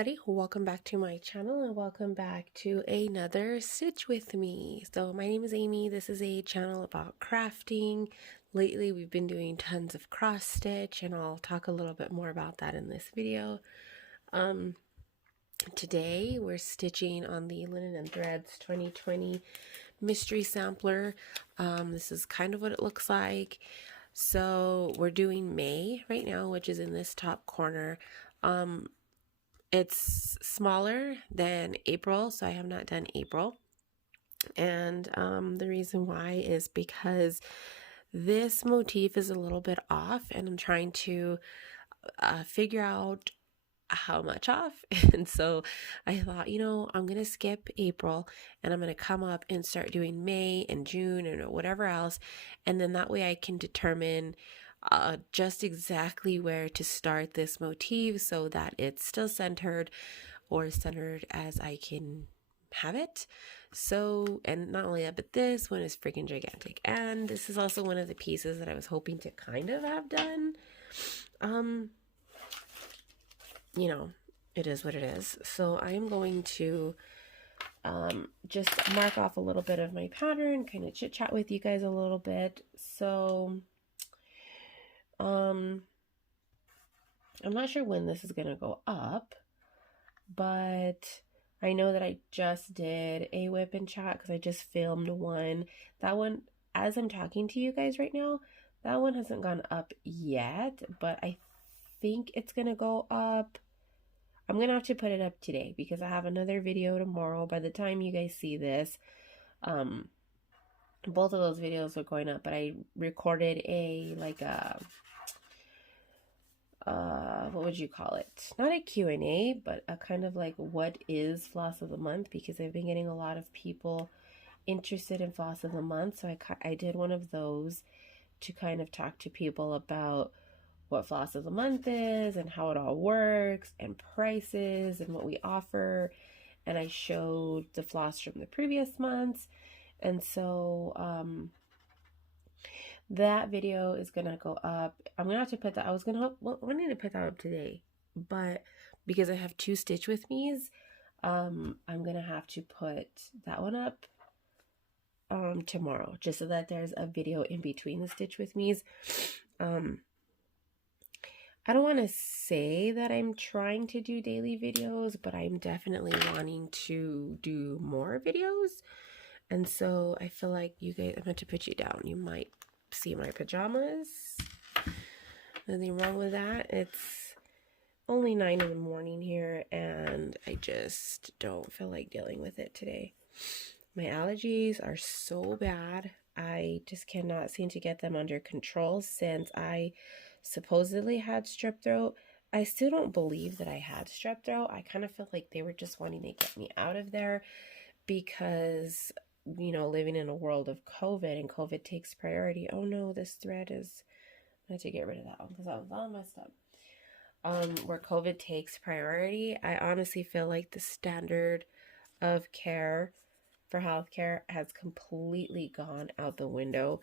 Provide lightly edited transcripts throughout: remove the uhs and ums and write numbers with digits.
everybody, welcome back to my channel and welcome back to another Stitch with me. So my name is Amy. This is a channel about crafting. Lately we've been doing tons of cross stitch and I'll talk a little bit more about that in this video. Today we're stitching on the Linen and Threads 2020 mystery sampler. This is kind of what it looks like. So we're doing May right now, which is in this top corner. It's smaller than April, so I have not done April. And the reason why is because this motif is a little bit off and I'm trying to figure out how much off. And so I thought, I'm going to skip April and I'm going to come up and start doing May and June and whatever else. And then that way I can determine just exactly where to start this motif so that it's still centered or as centered as I can have it. So, and not only that, but this one is freaking gigantic. And this is also one of the pieces that I was hoping to kind of have done. It is what it is. So I am going to just mark off a little bit of my pattern, kind of chit chat with you guys a little bit. So I'm not sure when this is going to go up, but I know that I just did a WIP in chat because I just filmed one. That one, as I'm talking to you guys right now, that one hasn't gone up yet, but I think it's going to go up. I'm going to have to put it up today because I have another video tomorrow. By the time you guys see this, both of those videos are going up, but I recorded what would you call it? Not a Q&A, but a kind of like what is floss of the month, because I've been getting a lot of people interested in floss of the month. So I did one of those to kind of talk to people about what floss of the month is and how it all works and prices and what we offer. And I showed the floss from the previous months. And so that video is gonna go up. I'm gonna have to put that. I wanted to put that up today, but because I have two Stitch with me's, I'm gonna have to put that one up tomorrow, just so that there's a video in between the Stitch with me's. I don't want to say that I'm trying to do daily videos, but I'm definitely wanting to do more videos. And so I feel like you guys, I'm going to put you down. You might see my pajamas. Nothing wrong with that. It's only 9 in the morning here and I just don't feel like dealing with it today. My allergies are so bad. I just cannot seem to get them under control since I supposedly had strep throat. I still don't believe that I had strep throat. I kind of feel like they were just wanting to get me out of there because, living in a world of COVID and COVID takes priority. Oh no, this thread is, I have to get rid of that one because that was all messed up. Where COVID takes priority, I honestly feel like the standard of care for healthcare has completely gone out the window.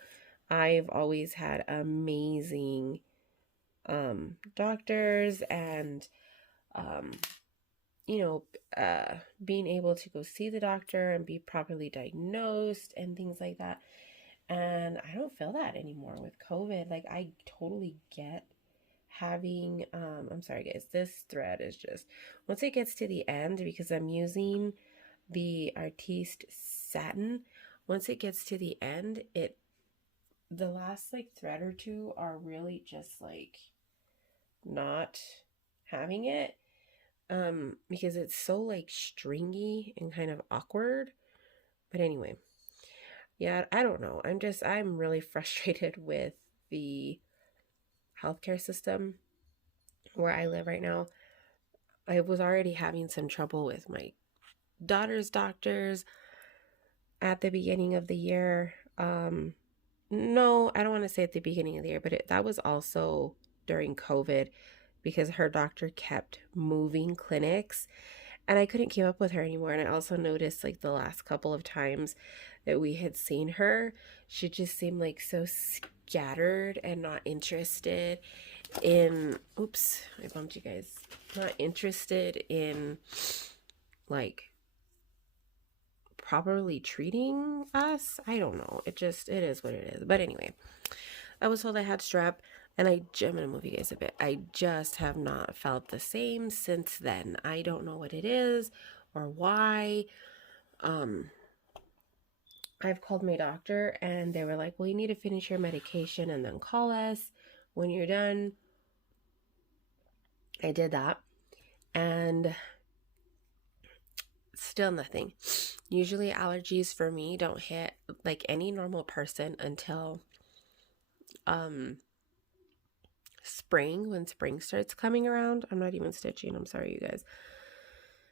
I've always had amazing doctors and being able to go see the doctor and be properly diagnosed and things like that. And I don't feel that anymore with COVID. Like, I totally get having, I'm sorry guys, this thread is just, once it gets to the end, because I'm using the Artiste satin, once it gets to the end, the last like thread or two are really just like not having it, because it's so like stringy and kind of awkward. But anyway, yeah, I don't know. I'm really frustrated with the healthcare system where I live right now. I was already having some trouble with my daughter's doctors at the beginning of the year. No, I don't want to say at the beginning of the year, but that was also during COVID because her doctor kept moving clinics and I couldn't keep up with her anymore. And I also noticed like the last couple of times that we had seen her, she just seemed like so scattered and not interested in, oops, I bumped you guys, not interested in like properly treating us. I don't know. It is what it is. But anyway, I was told I had strep, and I'm gonna move you guys a bit. I just have not felt the same since then. I don't know what it is or why. I've called my doctor and they were like, well, you need to finish your medication and then call us when you're done. I did that and still nothing. Usually allergies for me don't hit like any normal person until spring, when spring starts coming around. I'm not even stitching. I'm sorry, you guys.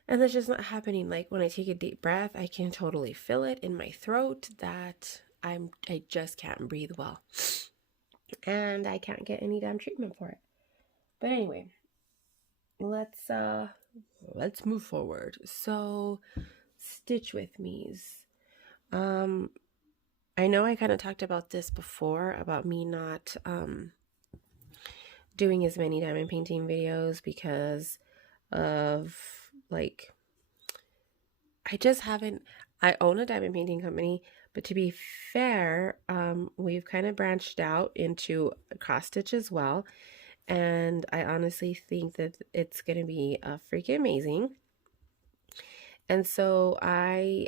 And that's just not happening. Like when I take a deep breath, I can totally feel it in my throat that I just can't breathe well. And I can't get any damn treatment for it. But anyway, let's move forward. So stitch with me's. I know I kind of talked about this before about me not doing as many diamond painting videos because of like I just haven't. I own a diamond painting company, but to be fair, we've kind of branched out into cross stitch as well. And I honestly think that it's going to be freaking amazing. And so I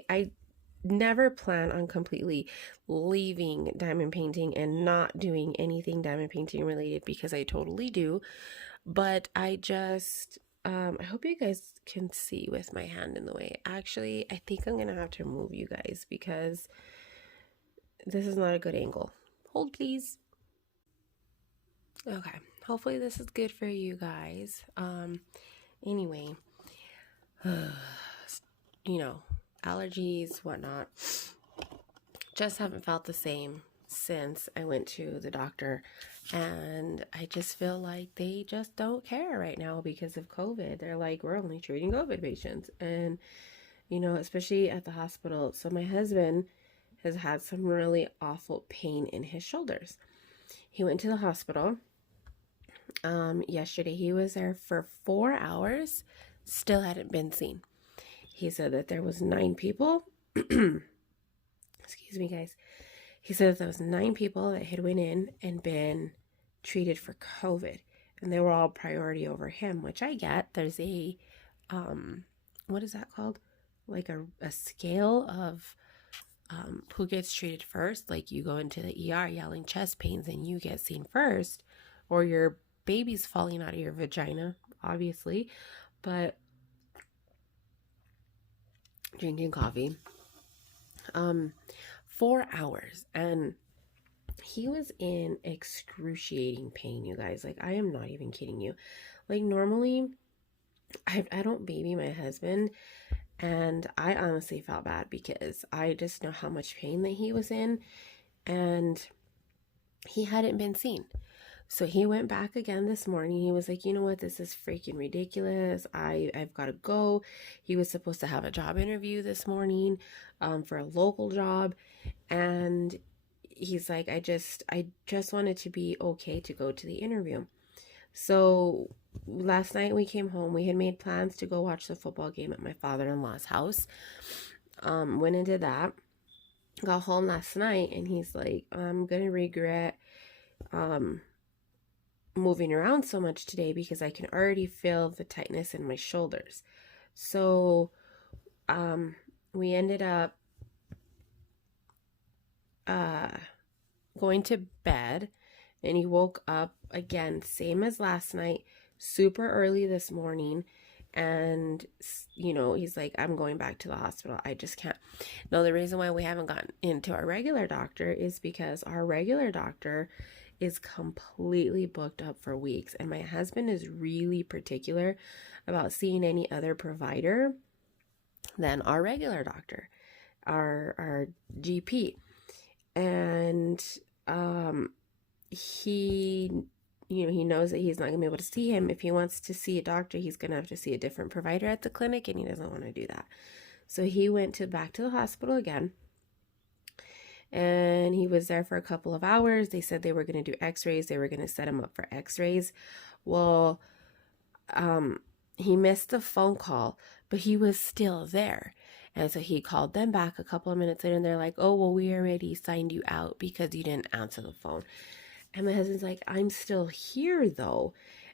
never plan on completely leaving diamond painting and not doing anything diamond painting related, because I totally do. But I just, I hope you guys can see with my hand in the way. Actually, I think I'm going to have to move you guys because this is not a good angle. Hold, please. Okay. Hopefully this is good for you guys. Anyway, you know, allergies, whatnot, just haven't felt the same since I went to the doctor, and I just feel like they just don't care right now because of COVID. They're like, we're only treating COVID patients, and you know, especially at the hospital. So my husband has had some really awful pain in his shoulders. He went to the hospital yesterday. He was there for 4 hours, still hadn't been seen. He said that there was 9 people. Excuse me, guys. He said that there was 9 people that had went in and been treated for COVID, and they were all priority over him, which I get. There's a, what is that called? Like a scale of who gets treated first. Like you go into the ER yelling chest pains and you get seen first, or your baby's falling out of your vagina, obviously, but drinking coffee. 4 hours, and he was in excruciating pain, you guys. Like, I am not even kidding you. Like, normally I don't baby my husband, and I honestly felt bad because I just know how much pain that he was in, and he hadn't been seen. So he went back again this morning. He was like, you know what, this is freaking ridiculous. I've got to go. He was supposed to have a job interview this morning for a local job. And he's like, I just wanted to be okay to go to the interview. So last night we came home. We had made plans to go watch the football game at my father-in-law's house. Went and did that. Got home last night and he's like, I'm going to regret moving around so much today because I can already feel the tightness in my shoulders. So we ended up going to bed, and he woke up again, same as last night, super early this morning. And, you know, he's like, I'm going back to the hospital. I just can't. Now, the reason why we haven't gotten into our regular doctor is because our regular doctor is completely booked up for weeks. And my husband is really particular about seeing any other provider than our regular doctor, our GP. And he, you know, he knows that he's not gonna be able to see him. If he wants to see a doctor, he's gonna have to see a different provider at the clinic, and he doesn't want to do that. So he went back to the hospital again. And he was there for a couple of hours. They said they were going to do x-rays. They were going to set him up for x-rays. Well, he missed the phone call, but he was still there. And so he called them back a couple of minutes later, and they're like, oh, well, we already signed you out because you didn't answer the phone. And my husband's like, I'm still here, though.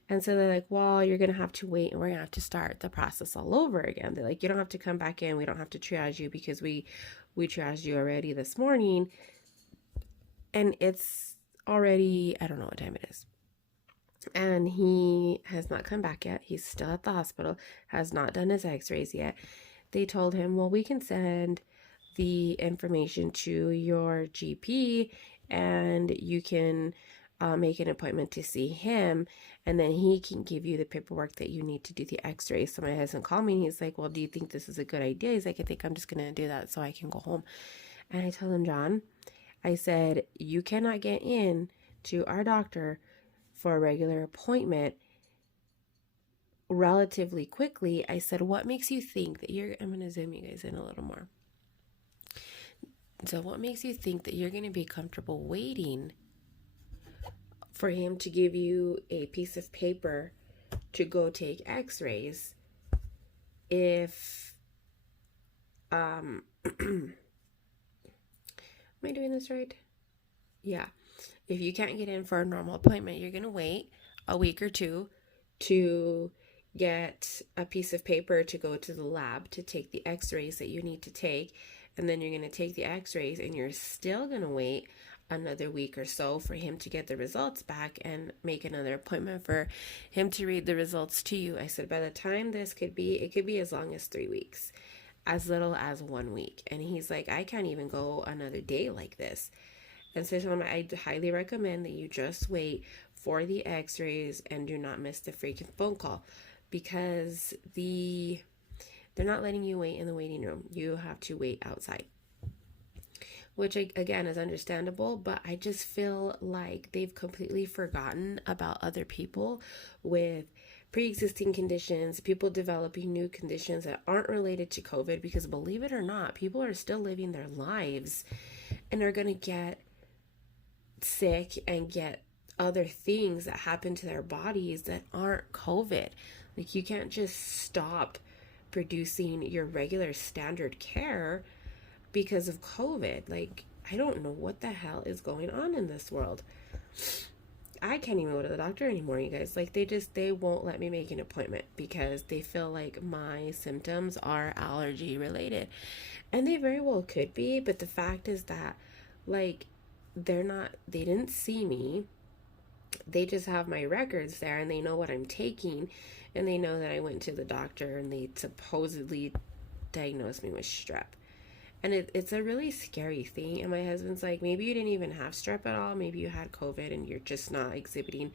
And so they're like, well, you're going to have to wait, and we're going to have to start the process all over again. They're like, you don't have to come back in. We don't have to triage you because we triaged you already this morning. And it's already, I don't know what time it is. And he has not come back yet. He's still at the hospital, has not done his x-rays yet. They told him, well, we can send the information to your GP and you can make an appointment to see him, and then he can give you the paperwork that you need to do the x-rays. So my husband called me and he's like, well, do you think this is a good idea? He's like, I think I'm just going to do that so I can go home. And I told him, John, I said, you cannot get in to our doctor for a regular appointment relatively quickly. I said, what makes you think that I'm going to zoom you guys in a little more. So what makes you think that you're going to be comfortable waiting for him to give you a piece of paper to go take x-rays if, am I doing this right? Yeah. If you can't get in for a normal appointment, you're going to wait a week or two to get a piece of paper to go to the lab to take the x-rays that you need to take. And then you're going to take the x-rays and you're still going to wait another week or so for him to get the results back and make another appointment for him to read the results to you. I said, by the time this could be, it could be as long as 3 weeks, as little as 1 week. And he's like, I can't even go another day like this. And so I highly recommend that you just wait for the x-rays and do not miss the freaking phone call, because they're not letting you wait in the waiting room. You have to wait outside, which again is understandable, but I just feel like they've completely forgotten about other people with pre-existing conditions, people developing new conditions that aren't related to COVID, because believe it or not, people are still living their lives and are going to get sick and get other things that happen to their bodies that aren't COVID. Like, you can't just stop producing your regular standard care because of COVID. Like, I don't know what the hell is going on in this world. I can't even go to the doctor anymore, you guys. Like, they won't let me make an appointment because they feel like my symptoms are allergy related. And they very well could be, but the fact is that, like, they didn't see me. They just have my records there and they know what I'm taking, and they know that I went to the doctor and they supposedly diagnosed me with strep. And it's a really scary thing. And my husband's like, maybe you didn't even have strep at all. Maybe you had COVID and you're just not exhibiting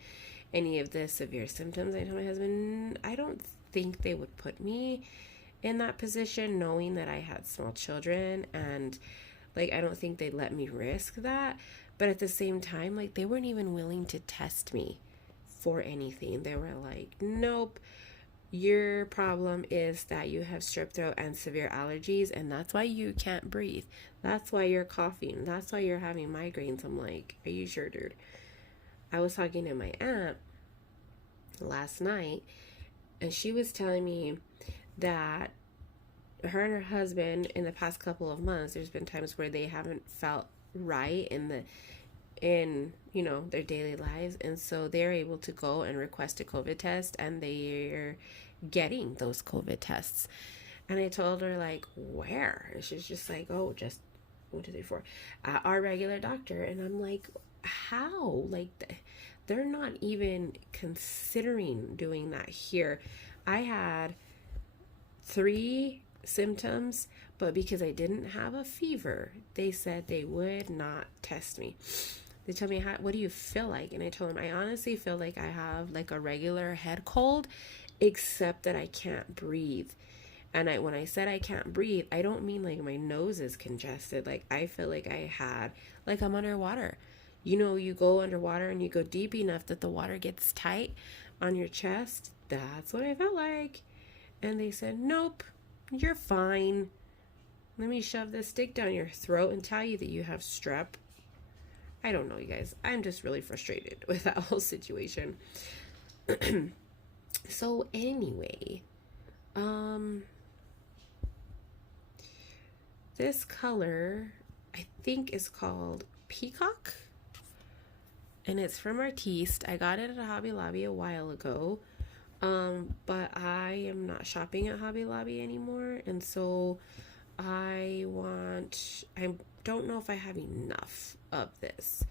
any of the severe symptoms. I told my husband, I don't think they would put me in that position knowing that I had small children, and like, I don't think they'd let me risk that. But at the same time, like, they weren't even willing to test me for anything. They were like, nope, your problem is that you have strep throat and severe allergies, and that's why you can't breathe. That's why you're coughing. That's why you're having migraines. I'm like, are you sure, dude? I was talking to my aunt last night, and she was telling me that her and her husband, in the past couple of months, there's been times where they haven't felt right in their daily lives, and so they're able to go and request a COVID test, and they're getting those COVID tests. And I told her, like, where? And she's just like, oh, just 1, 2, 3, 4 at our regular doctor. And I'm like, how? Like, they're not even considering doing that here. I had 3 symptoms, but because I didn't have a fever, they said they would not test me. They told me, what do you feel like? And I told them, I honestly feel like I have like a regular head cold, except that I can't breathe. And when I said I can't breathe, I don't mean like my nose is congested. Like, I feel like I'm underwater. You know, you go underwater and you go deep enough that the water gets tight on your chest. That's what I felt like. And they said, nope, you're fine. Let me shove this stick down your throat and tell you that you have strep. I don't know, you guys. I'm just really frustrated with that whole situation. So anyway, this color I think is called Peacock, and it's from Artiste. I got it at Hobby Lobby a while ago, but I am not shopping at Hobby Lobby anymore, and so I don't know if I have enough of this.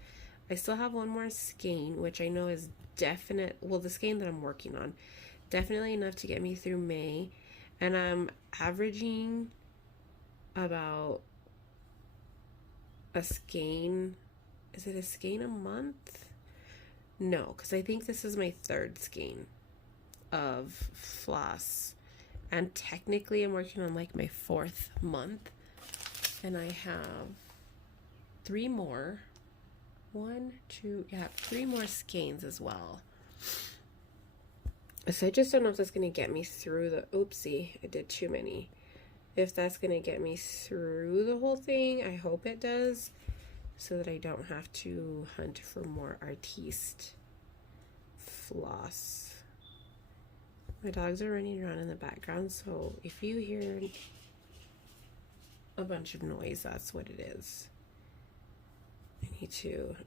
I still have one more skein, which I know is the skein that I'm working on, definitely enough to get me through May, and I'm averaging about a skein. Is it a skein a month? No, because I think this is my third skein of floss, and technically I'm working on like my 4th month, and I have 3 more. 3 more skeins as well. So I just don't know if that's going to get me through the, oopsie, I did too many. If that's going to get me through the whole thing, I hope it does, so that I don't have to hunt for more Artiste floss. My dogs are running around in the background, so if you hear a bunch of noise, that's what it is.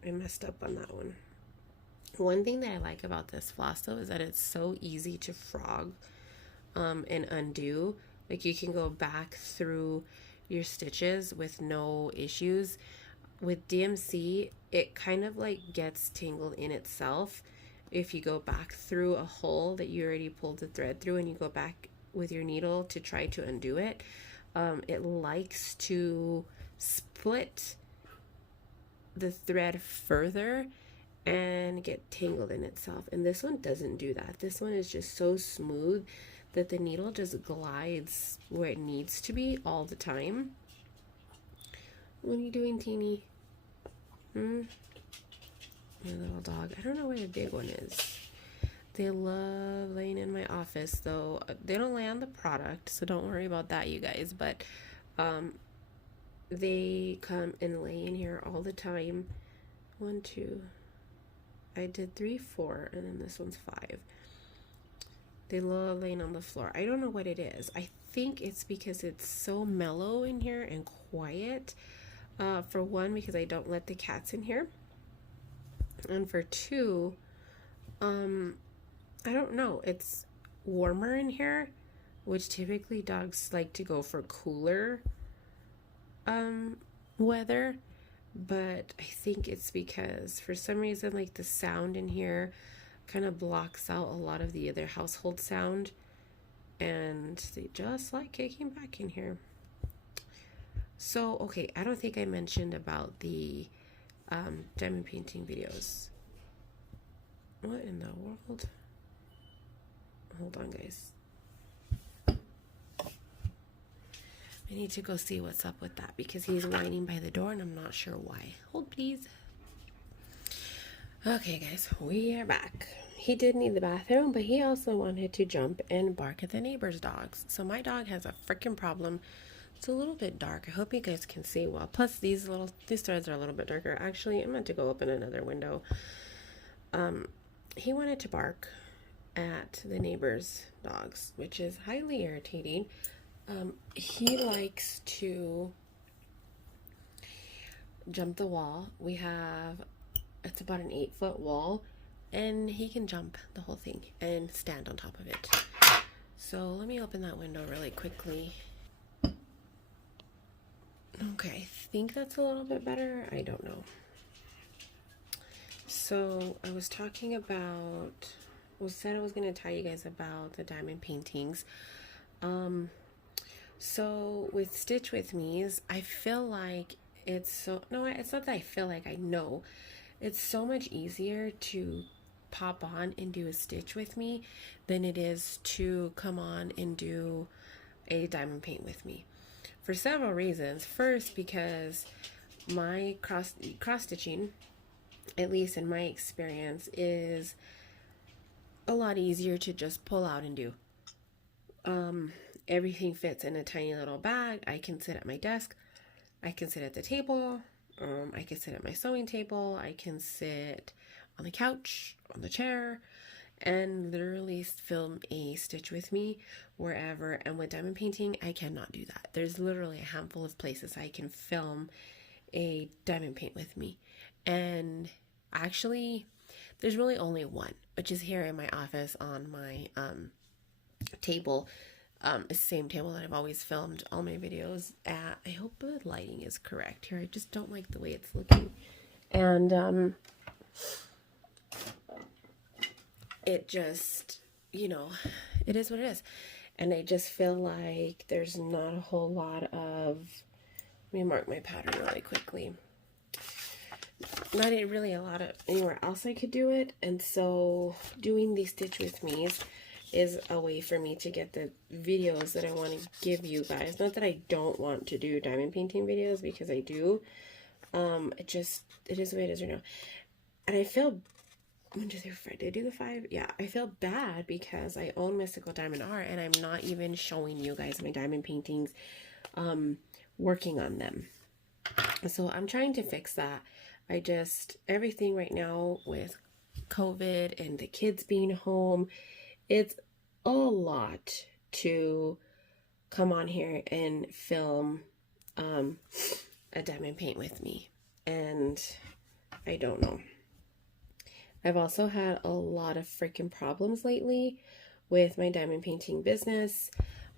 I messed up on that one. One thing that I like about this floss though is that it's so easy to frog and undo. Like you can go back through your stitches with no issues. With DMC, it kind of like gets tangled in itself. If you go back through a hole that you already pulled the thread through and you go back with your needle to try to undo it, it likes to split the thread further and get tangled in itself, and this one doesn't do that. This one is just so smooth that the needle just glides where it needs to be all the time. What are you doing, Teeny? My little dog. I don't know where the big one is. They love laying in my office, though. They don't lay on the product, so don't worry about that, you guys. But they come and lay in here all the time. 1, 2. I did 3, 4, and then this one's 5. They love laying on the floor. I don't know what it is. I think it's because it's so mellow in here and quiet. For one, because I don't let the cats in here. And for 2, I don't know. It's warmer in here, which typically dogs like to go for cooler weather, but I think it's because for some reason like the sound in here kind of blocks out a lot of the other household sound, and they just like kicking back in here. So okay, I don't think I mentioned about the diamond painting videos. What in the world? Hold on, guys. I need to go see what's up with that because he's whining by the door and I'm not sure why. Hold, please. Okay, guys, we are back. He did need the bathroom, but he also wanted to jump and bark at the neighbor's dogs. So my dog has a freaking problem. It's a little bit dark. I hope you guys can see well. Plus, these threads are a little bit darker. Actually, I meant to go open another window. He wanted to bark at the neighbor's dogs, which is highly irritating. He likes to jump the wall. It's about an 8-foot wall, and he can jump the whole thing and stand on top of it. So let me open that window really quickly. Okay, I think that's a little bit better. I don't know. So I was talking about, said I was going to tell you guys about the diamond paintings. So with Stitch With Me's, I feel like it's not that I feel like, I know. It's so much easier to pop on and do a Stitch With Me than it is to come on and do a diamond paint with me. For several reasons. First, because my cross stitching, at least in my experience, is a lot easier to just pull out and do. everything fits in a tiny little bag. I can sit at my desk. I can sit at the table. I can sit at my sewing table. I can sit on the couch, on the chair, and literally film a stitch with me wherever. And with diamond painting, I cannot do that. There's literally a handful of places I can film a diamond paint with me. And actually, there's really only one, which is here in my office on my table. It's the same table that I've always filmed all my videos at. I hope the lighting is correct here. I just don't like the way it's looking. And it just, you know, it is what it is. And I just feel like there's not a whole lot of, let me mark my pattern really quickly. Not really a lot of anywhere else I could do it. And so doing these stitch with me's is a way for me to get the videos that I want to give you guys. Not that I don't want to do diamond painting videos, because I do. It is what it is right now. And I feel, 1, 2, 3, 4, did I do the 5? Yeah, I feel bad because I own Mystical Diamond Art and I'm not even showing you guys my diamond paintings, working on them. So I'm trying to fix that. Everything right now with COVID and the kids being home, it's a lot to come on here and film a diamond paint with me. And I don't know. I've also had a lot of freaking problems lately with my diamond painting business.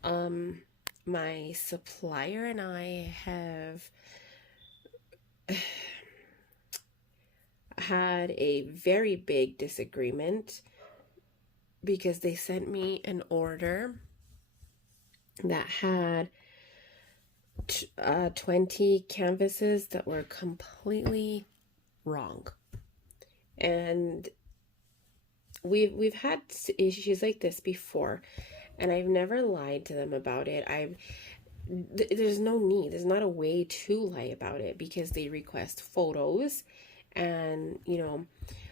My supplier and I have had a very big disagreement because they sent me an order that had 20 canvases that were completely wrong. And we've had issues like this before, and I've never lied to them about it. There's no need. There's not a way to lie about it because they request photos, and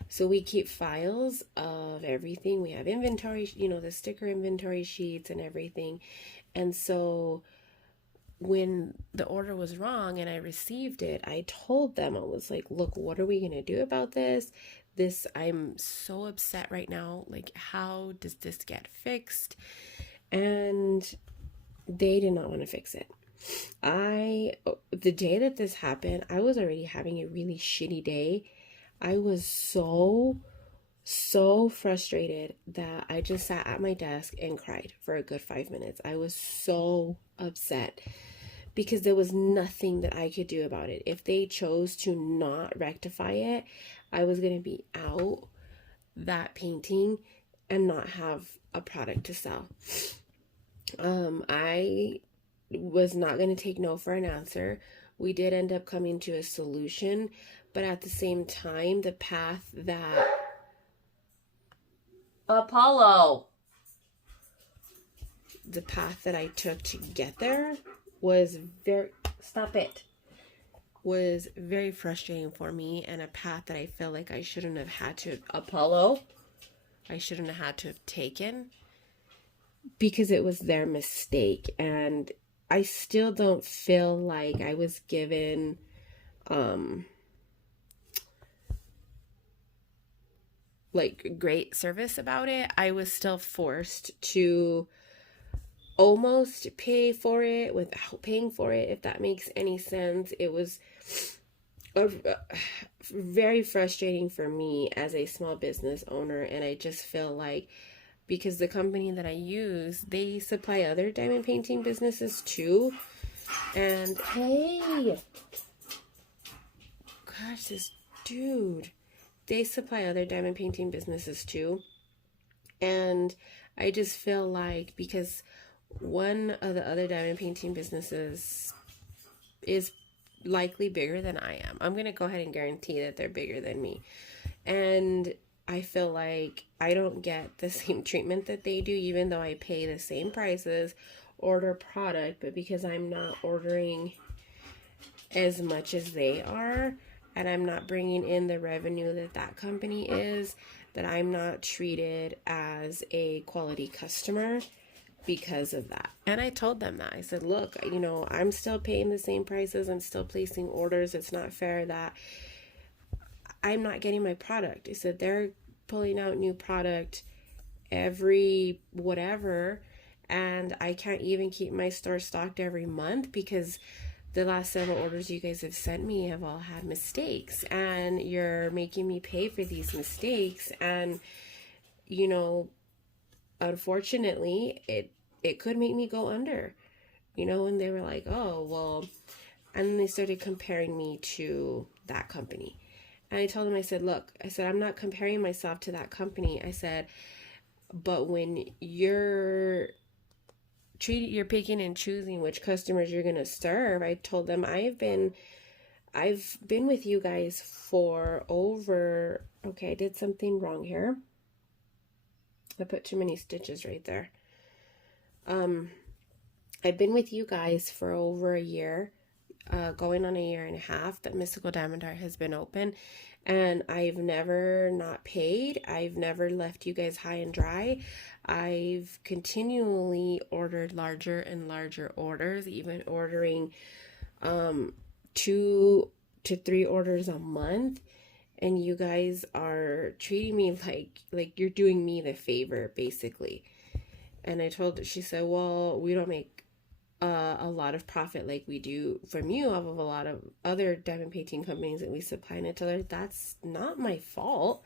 so we keep files of everything. We have inventory, the sticker inventory sheets and everything. And so when the order was wrong and I received it, I told them, I was like, look, what are we going to do about this? I'm so upset right now. Like, how does this get fixed? And they did not want to fix it. The day that this happened, I was already having a really shitty day. I was so frustrated that I just sat at my desk and cried for a good 5 minutes. I was so upset because there was nothing that I could do about it. If they chose to not rectify it, I was going to be out that painting and not have a product to sell. I was not going to take no for an answer. We did end up coming to a solution, but at the same time, the path that I took to get there was was very frustrating for me, and a path that I feel like I shouldn't have had to have taken because it was their mistake. And I still don't feel like I was given like great service about it. I was still forced to almost pay for it without paying for it, if that makes any sense. It was very frustrating for me as a small business owner, and I just feel like because the company that I use, they supply other diamond painting businesses too. And hey, gosh, this dude, they supply other diamond painting businesses too. And I just feel like because one of the other diamond painting businesses is likely bigger than I am, I'm going to go ahead and guarantee that they're bigger than me. And I feel like I don't get the same treatment that they do, even though I pay the same prices, order product, but because I'm not ordering as much as they are, and I'm not bringing in the revenue that company is, that I'm not treated as a quality customer. because of that. And I told them that. I said, look, you know, I'm still paying the same prices. I'm still placing orders. It's not fair that I'm not getting my product. I said, they're pulling out new product every whatever, and I can't even keep my store stocked every month because the last several orders you guys have sent me have all had mistakes, and you're making me pay for these mistakes. And you know, unfortunately, it could make me go under, you know. And they were like, oh well, and then they started comparing me to that company. And I told them, I said, look, I said, I'm not comparing myself to that company. I said, but when you're picking and choosing which customers you're going to serve, I told them I've been with you guys for over, okay, I did something wrong here. I put too many stitches right there. I've been with you guys for over a year, going on a year and a half that Mystical Diamond Art has been open, and I've never not paid. I've never left you guys high and dry. I've continually ordered larger and larger orders, even ordering 2 to 3 orders a month, and you guys are treating me like you're doing me the favor, basically. And I told her, she said, well, we don't make a lot of profit like we do from you off of a lot of other diamond painting companies that we supply. And I told her, that's not my fault.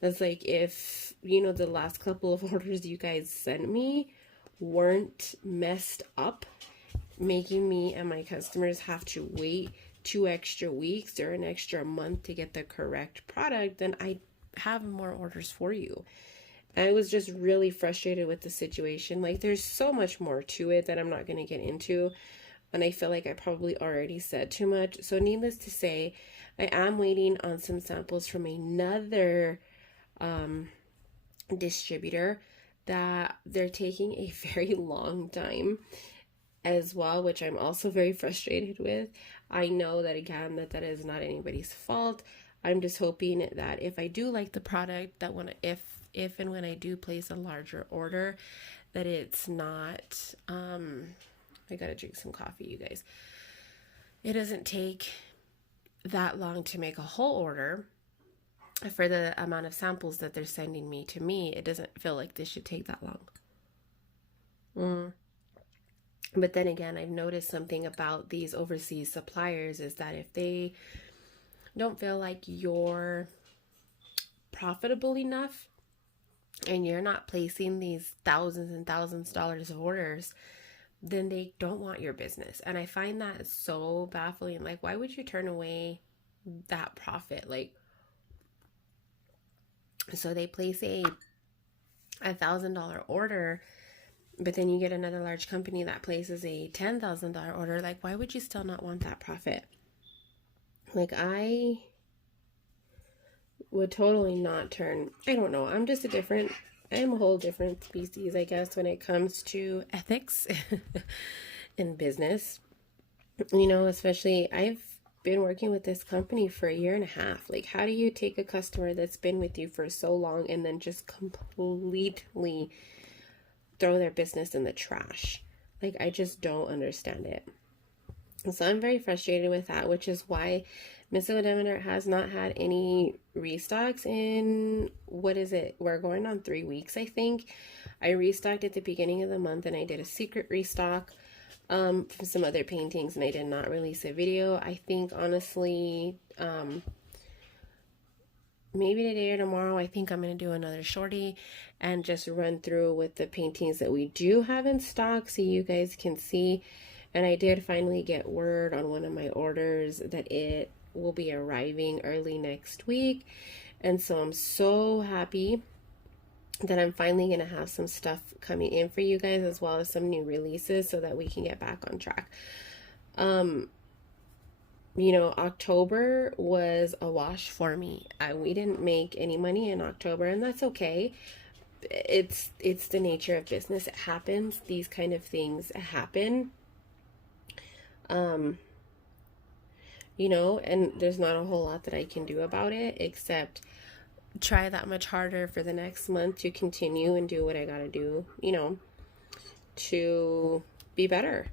That's like, if, you know, the last couple of orders you guys sent me weren't messed up, making me and my customers have to wait 2 extra weeks or an extra month to get the correct product, then I have more orders for you. I was just really frustrated with the situation. Like, there's so much more to it that I'm not going to get into. And I feel like I probably already said too much. So needless to say, I am waiting on some samples from another distributor that they're taking a very long time as well, which I'm also very frustrated with. I know that, again, that is not anybody's fault. I'm just hoping that if I do like the product, that if and when I do place a larger order, that it's not, I gotta drink some coffee, you guys. It doesn't take that long to make a whole order for the amount of samples that they're sending me. To me, it doesn't feel like this should take that long. But then again, I've noticed something about these overseas suppliers is that if they don't feel like you're profitable enough, and you're not placing these thousands and thousands of dollars of orders, then they don't want your business. And I find that so baffling. Like, why would you turn away that profit? Like, so they place a $1,000 order, but then you get another large company that places a $10,000 order. Like, why would you still not want that profit? Like, I would totally not turn, I don't know, I'm a whole different species, I guess, when it comes to ethics in business. You know, especially, I've been working with this company for a year and a half. Like, how do you take a customer that's been with you for so long and then just completely throw their business in the trash? Like, I just don't understand it. So I'm very frustrated with that, which is why Mystical Diamond Art has not had any restocks in, what is it? We're going on 3 weeks, I think. I restocked at the beginning of the month, and I did a secret restock from some other paintings, and I did not release a video. I think, honestly, maybe today or tomorrow, I think I'm going to do another shorty and just run through with the paintings that we do have in stock so you guys can see. And I did finally get word on one of my orders that it will be arriving early next week. And so I'm so happy that I'm finally going to have some stuff coming in for you guys, as well as some new releases, so that we can get back on track. You know, October was a wash for me. We didn't make any money in October, and that's okay. It's the nature of business. It happens. These kind of things happen. You know, and there's not a whole lot that I can do about it except try that much harder for the next month to continue and do what I gotta do, you know. to be better.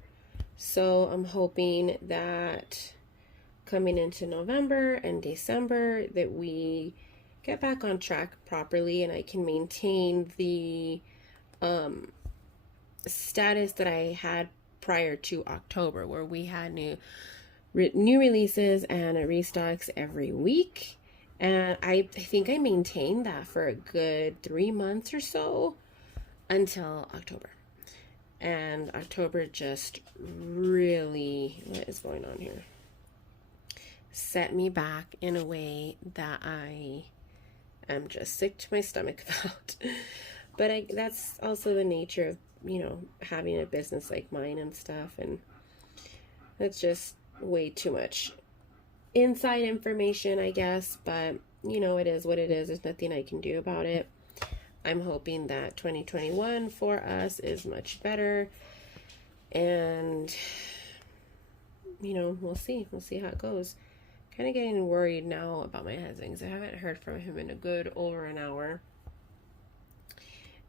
So I'm hoping that coming into November and December that we get back on track properly and I can maintain the status that I had prior to October, where we had new releases and restocks every week. And I think I maintained that for a good 3 months or so until October. And October just really, what is going on here? Set me back in a way that I am just sick to my stomach about. But that's also the nature of, you know, having a business like mine and stuff. And that's just way too much inside information, I guess. But, you know, it is what it is. There's nothing I can do about it. I'm hoping that 2021 for us is much better. And, you know, we'll see. We'll see how it goes. Kind of getting worried now about my husband because I haven't heard from him in a good over an hour.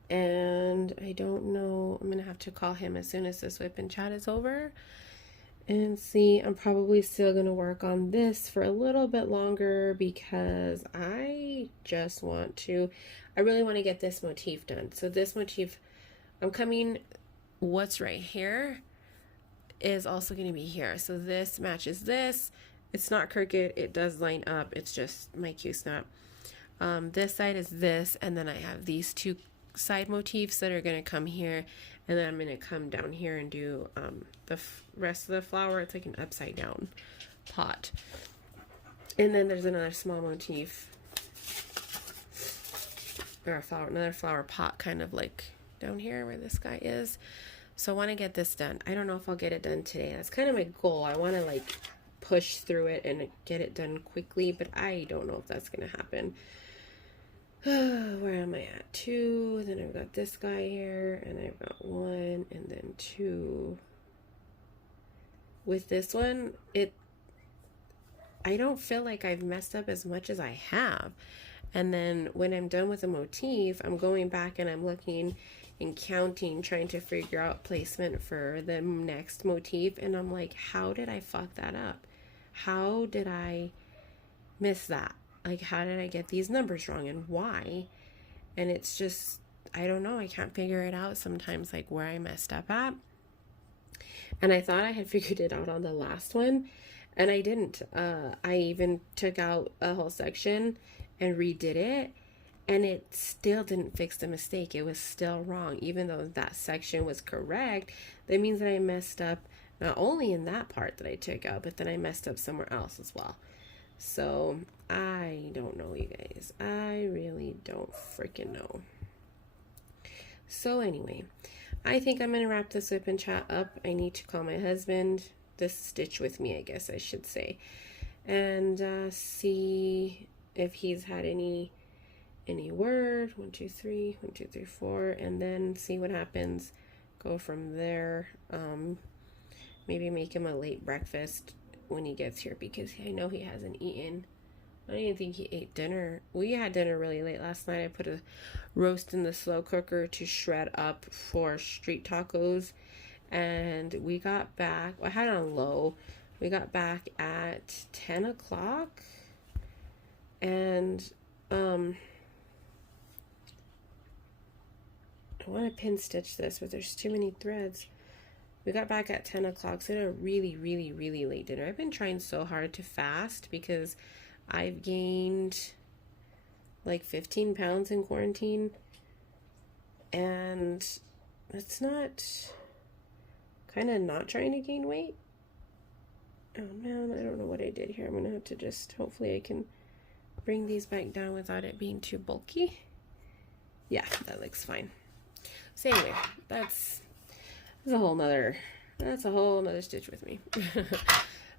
And I don't know. I'm going to have to call him as soon as this WIP and chat is over. And see, I'm probably still going to work on this for a little bit longer because I just want to, I really want to get this motif done. So this motif, I'm coming, what's right here is also going to be here. So this matches this. It's not crooked. It does line up. It's just my Q-snap. This side is this, and then I have these two side motifs that are going to come here, and then I'm going to come down here and do the rest of the flower. It's like an upside down pot. And then there's another small motif, or a flower, another flower pot, kind of like down here where this guy is. So I want to get this done. I don't know if I'll get it done today. That's kind of my goal. I want to like push through it and get it done quickly, but I don't know if that's going to happen. Where am I at? 2, then I've got this guy here, and I've got 1, and then 2. With this one, I don't feel like I've messed up as much as I have. And then when I'm done with the motif, I'm going back and I'm looking and counting, trying to figure out placement for the next motif, and I'm like, how did I fuck that up? How did I miss that? Like, how did I get these numbers wrong and why? And it's just, I don't know. I can't figure it out sometimes, like where I messed up at. And I thought I had figured it out on the last one, and I didn't. I even took out a whole section and redid it, and it still didn't fix the mistake. It was still wrong. Even though that section was correct, that means that I messed up not only in that part that I took out, but then I messed up somewhere else as well. So I don't know, you guys. I really don't freaking know. So anyway, I think I'm going to wrap this WIP and chat up. I need to call my husband, this stitch with me, I guess I should say, and see if he's had any word. 1 2 3, 1 2 3 4, and then see what happens. Go from there. Maybe make him a late breakfast when he gets here, because I know he hasn't eaten. I don't even think he ate dinner. We had dinner really late last night. I put a roast in the slow cooker to shred up for street tacos, and we got back, I had it on low. We got back at 10 o'clock, and I want to pin stitch this, but there's too many threads. We got back at 10 o'clock, so I had a really, really, really late dinner. I've been trying so hard to fast because I've gained like 15 pounds in quarantine, and it's not, kind of not trying to gain weight. Oh man, I don't know what I did here. I'm gonna have to just, hopefully I can bring these back down without it being too bulky. Yeah, that looks fine. So anyway, that's a whole nother stitch with me.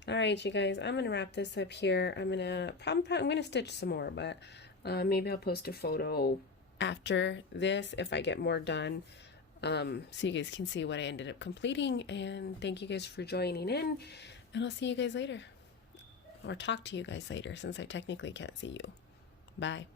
All right, you guys, I'm gonna wrap this up here. I'm gonna stitch some more, but maybe I'll post a photo after this if I get more done, so you guys can see what I ended up completing. And thank you guys for joining in, and I'll see you guys later, or talk to you guys later, since I technically can't see you. Bye.